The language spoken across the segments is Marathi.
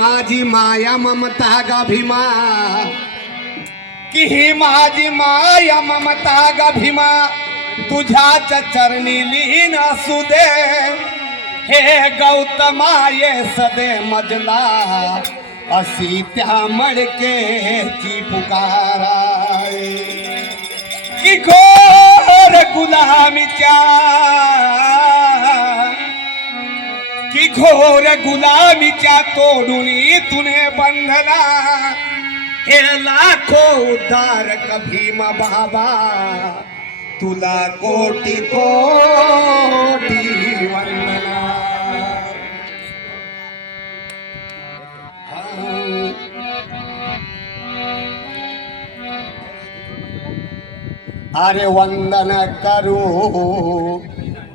माझी माया ममता गाभिमा. भीमा ही माझी माया ममता गाभिमा? भीमा तुझ्याच चरणी लीन असू दे. हे गौतमाये सदे मजला. असी त्या मडकेची पुकाराय. कि घोर गुलामीच्या की घोर गुलामीच्या तोडून तुने बंधला. हे लाखो उद्धारक भीम बाबा? तुला कोटी कोटी वंदना. अरे वंदन करू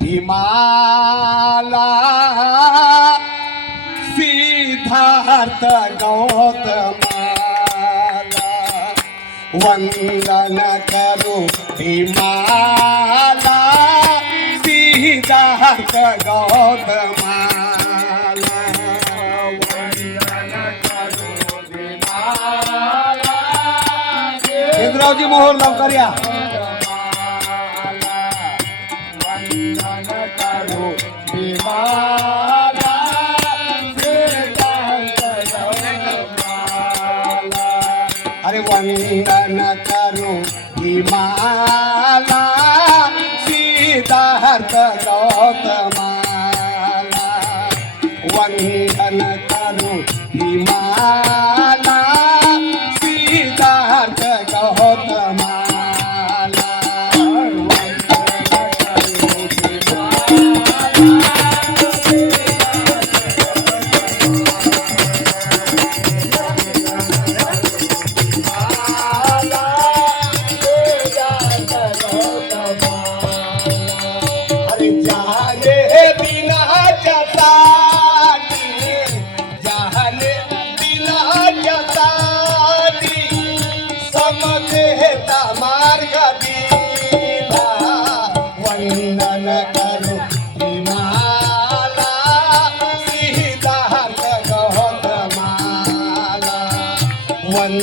भीमाला सिद्धार्थ गौतमाला वंदन करू भीमाला सिद्धार्थ गौतमाला वंदन करू भीमाला इंद्रावजी मोहोळ लवकर या. अरे वंदन करू हिमाला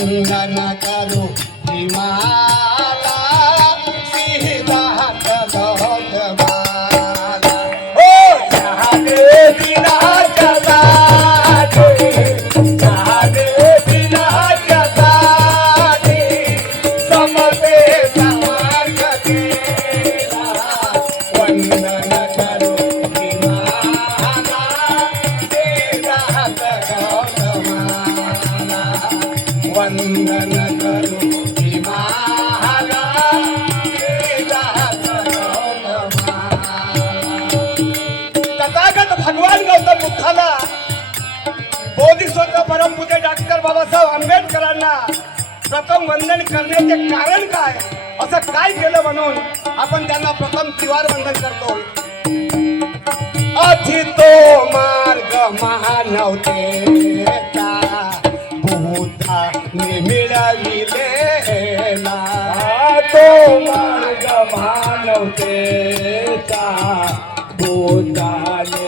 वंदन परमपूज्य डॉक्टर बाबासाहेब आंबेडकरांना प्रथम वंदन करण्याचे कारण काय? असं काय केलं म्हणून आपण त्यांना प्रथम तिवार वंदन करतो? अति तो मार्ग મેળવી લેલા તો માર્ગ માનવ તે પોતાને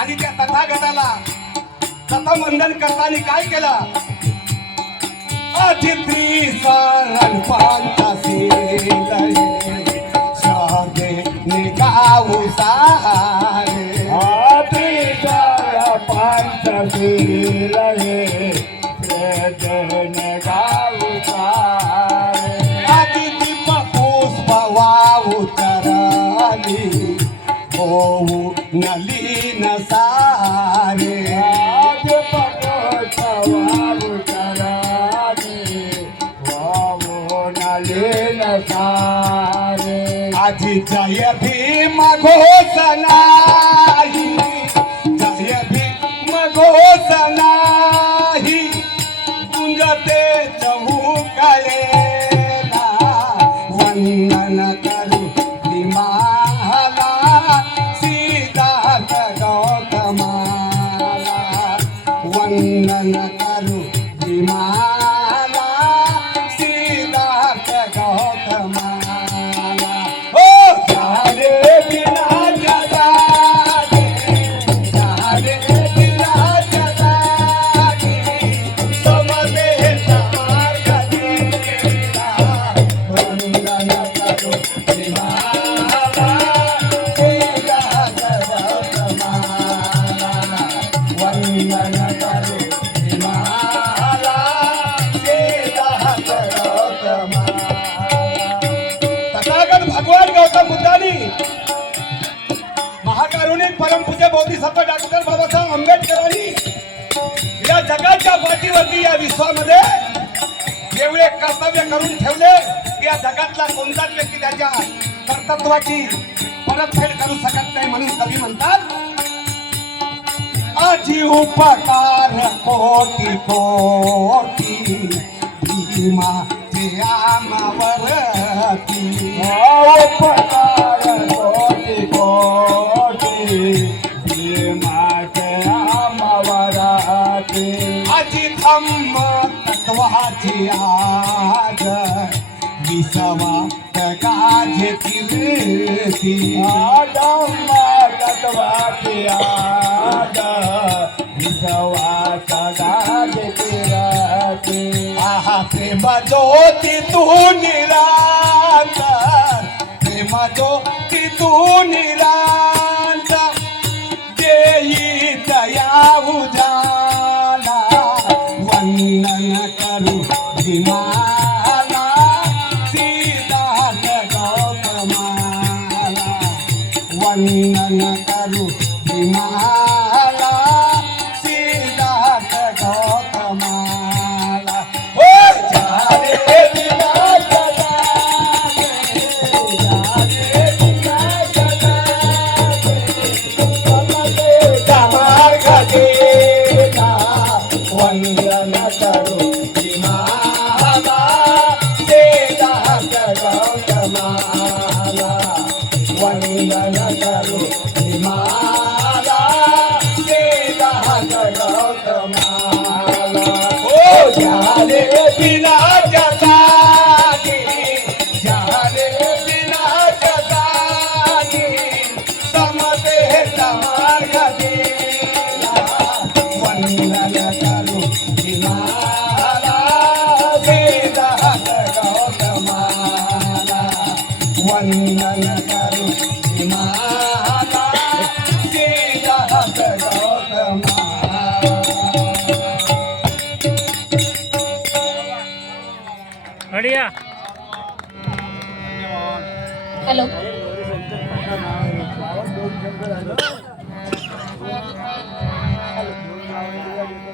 आणि त्या तथागताला कथा वंदन करताना काय केलं? अतिथी सा घोषणाही जय भीम घोषणाही गुंजते चहूकलेला वंदन करू भीमाला सिद्धार्थ गौतमाला वंदन करू भीमाला परमपूज्य डॉक्टर बाबासाहेब आंबेडकरांनी या जगाच्या पाठीवरती या विश्वामध्ये एवढे कर्तव्य करून ठेवले की या जगातला कोणताच व्यक्ती त्याच्या कर्तत्वाची परतफेड करू शकत नाही म्हणून कवी म्हणतात आजी उपकार कोटी कोटी भीमा ते आमावरती उपकार. कीर्ती आहा प्रेम ज्योती तू निरांतर प्रेम ज्योती तू निरांतर देई दया उजाला. वंदन करू. भीमाला गौतमाला वंदन करू भीमाला सिद्धार्थ हॅलो.